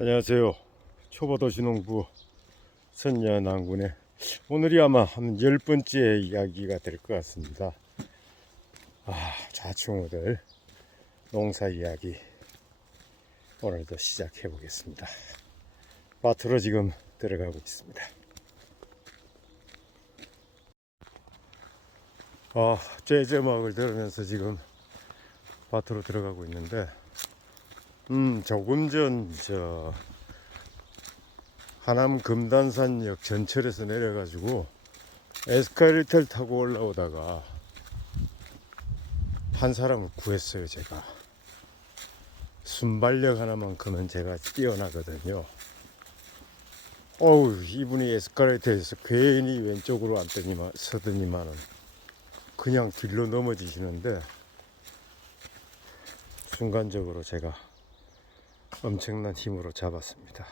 안녕하세요. 초보도시농부 선녀낭군의 오늘이 아마 한 열 번째 이야기가 될 것 같습니다. 아, 좌충우들 농사 이야기 오늘도 시작해 보겠습니다. 밭으로 지금 들어가고 있습니다. 아, 음악을 들으면서 지금 밭으로 들어가고 있는데 음, 조금 전, 저, 하남 금단산역 전철에서 내려가지고 에스컬레이터를 타고 올라오다가 한 사람을 구했어요, 제가. 순발력 하나만큼은 제가 뛰어나거든요. 어우, 이분이 에스컬레이터에서 괜히 왼쪽으로 앉더니만, 서더니만은 그냥 길로 넘어지시는데 순간적으로 제가 엄청난 힘으로 잡았습니다.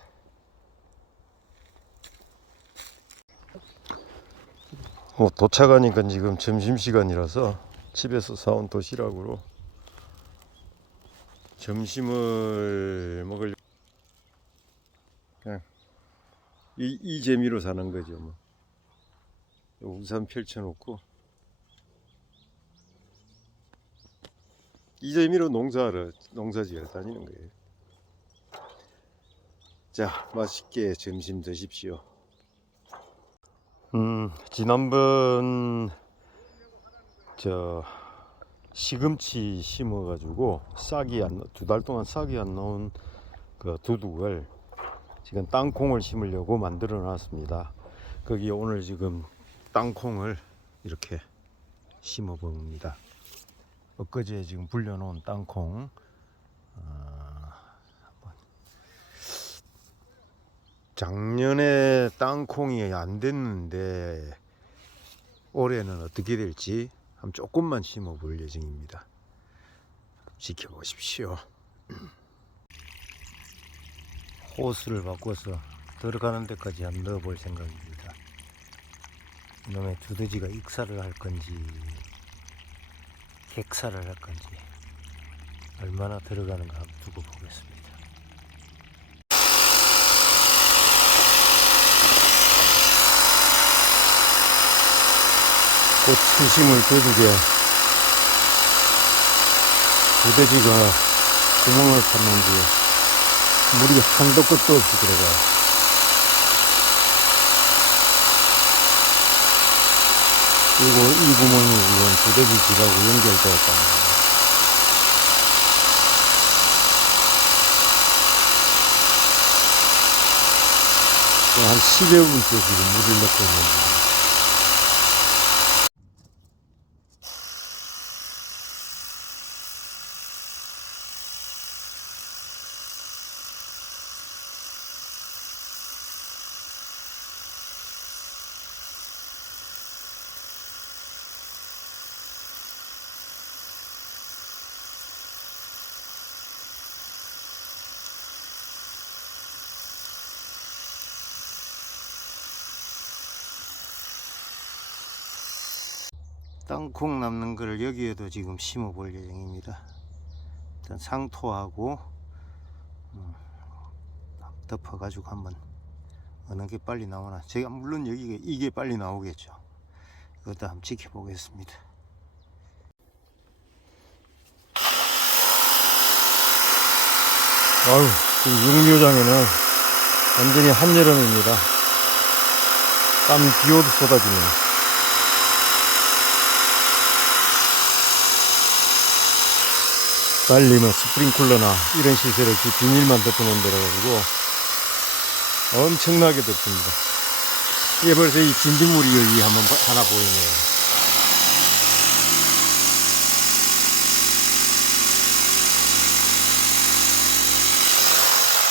어, 도착하니까 지금 점심시간이라서 집에서 사온 도시락으로 점심을 먹을 그냥 이, 이 재미로 사는 거죠 뭐 우산 펼쳐놓고 이 재미로 농사를 농사지을 다니는 거예요. 자, 맛있게 점심 드십시오. 음, 지난번 저 시금치 심어 가지고 싹이 안 두 달 동안 싹이 안 나온 그 두둑을 지금 땅콩을 심으려고 만들어 놨습니다. 거기 오늘 지금 땅콩을 이렇게 심어 봅니다. 엊그제 지금 불려놓은 땅콩 어, 한번. 작년에 땅콩이 안 됐는데 올해는 어떻게 될지 한번 조금만 심어 볼 예정입니다. 지켜보십시오. 호스를 바꿔서 들어가는 데까지 한번 넣어 볼 생각입니다. 이놈의 두더지가 익사를 할 건지 객사를 할 건지 얼마나 들어가는가 두고 보겠습니다. 꽃치심을 두둑에 부대지가 구멍을 팠는지 물이 한도 끝도 없이 들어가요. 그리고 이 구멍이 지금 부대지 집하고 연결되었다는 거예요. 한 10여 분째 지금 물을 넣고 있는 거예요. 땅콩 남는 걸 여기에도 지금 심어 볼 예정입니다. 일단 상토하고 음, 덮어 가지고 한번 어느 게 빨리 나오나 제가 물론 여기가 이게 빨리 나오겠죠. 이것도 한번 지켜보겠습니다. 아유, 지금 육묘장에는 완전히 한여름입니다. 땀이 비오듯 쏟아지네요. 빨리 뭐 스프링쿨러나 이런 시설을 지 비닐만 덮어놓은 데라 가지고 엄청나게 덥습니다. 이게 벌써 이 진딧물이 여기 한번 봐- 하나 보이네요.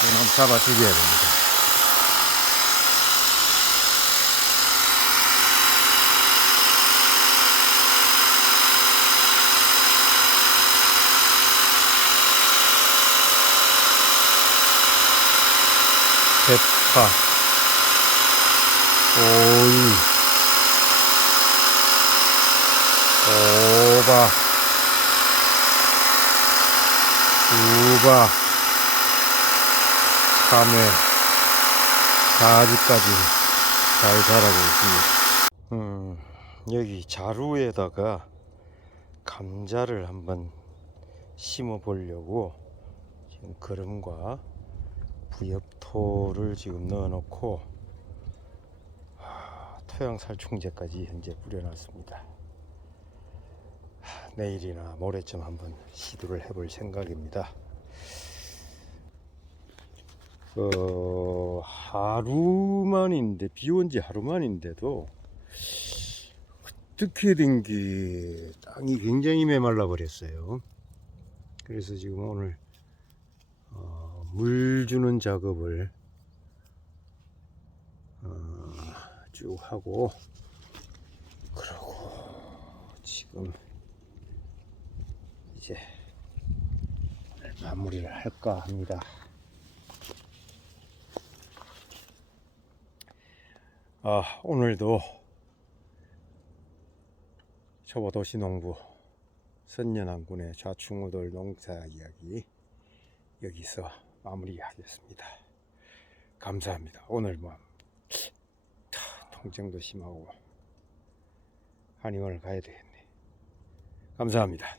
한번 잡아 죽여야 됩니다. 대파, 오이, 호박, 수박, 밤에 가지까지 잘 자라고 있습니다. 음, 여기 자루에다가 감자를 한번 심어 보려고 지금 거름과 부엽토를 지금 넣어 놓고 토양 살충제까지 현재 뿌려놨습니다. 하, 내일이나 모레쯤 한번 시도를 해볼 생각입니다. 어, 하루만인데 비 온 지 하루만인데도 어떻게 된 게 땅이 굉장히 메말라 버렸어요. 그래서 지금 오늘 어, 물 주는 작업을 어, 쭉 하고 그러고 지금 이제 마무리를 할까 합니다. 아, 오늘도 초보도시농부 선연안군의 좌충우돌 농사 이야기 여기서 마무리하겠습니다. 감사합니다. 오늘 뭐 차, 통증도 심하고 한의원을 가야 되겠네. 감사합니다.